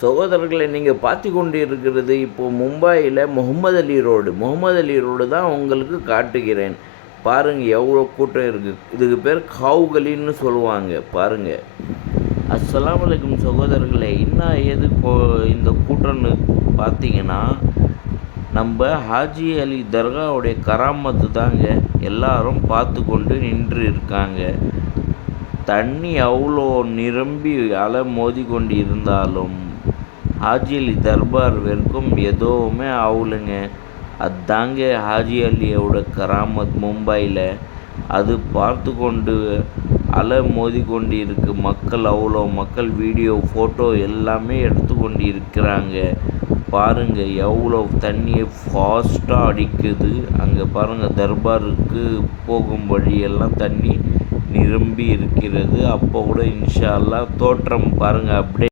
சகோதரர்களை நீங்கள் பார்த்து கொண்டு இருக்கிறது இப்போது மும்பையில் முகமது அலி ரோடு தான் உங்களுக்கு காட்டுகிறேன். பாருங்கள் எவ்வளோ கூட்டம் இருக்குது. இதுக்கு பேர் காவுகலின்னு சொல்லுவாங்க. பாருங்கள். அஸ்ஸலாமு அலைக்கும் சகோதரர்களே. இன்னும் எது இந்த கூட்டம்னு பார்த்தீங்கன்னா, நம்ம ஹாஜி அலி தர்காவுடைய கராமத்து தாங்க. எல்லாரும் பார்த்து கொண்டு நின்று இருக்காங்க. தண்ணி அவ்வளோ நிரம்பி அலை மோதி கொண்டு இருந்தாலும் ஹாஜி அலி தர்பார் வரைக்கும் எதுவுமே ஆகலைங்க. அதுதாங்க ஹாஜி அலியோட கராமத் மும்பையில். அது பார்த்து கொண்டு அலை மோதி கொண்டு இருக்கு. அவ்வளோ மக்கள் வீடியோ ஃபோட்டோ எல்லாமே எடுத்து கொண்டு இருக்கிறாங்க. பாருங்கள் எவ்வளோ தண்ணியை ஃபாஸ்ட்டாக அடிக்குது. அங்கே பாருங்கள் தர்பாருக்கு போகும் வழியெல்லாம் தண்ணி நிரம்பி இருக்கிறது. அப்போ கூட இன்ஷா அல்லாஹ் தோற்றம் பாருங்கள் அப்படியே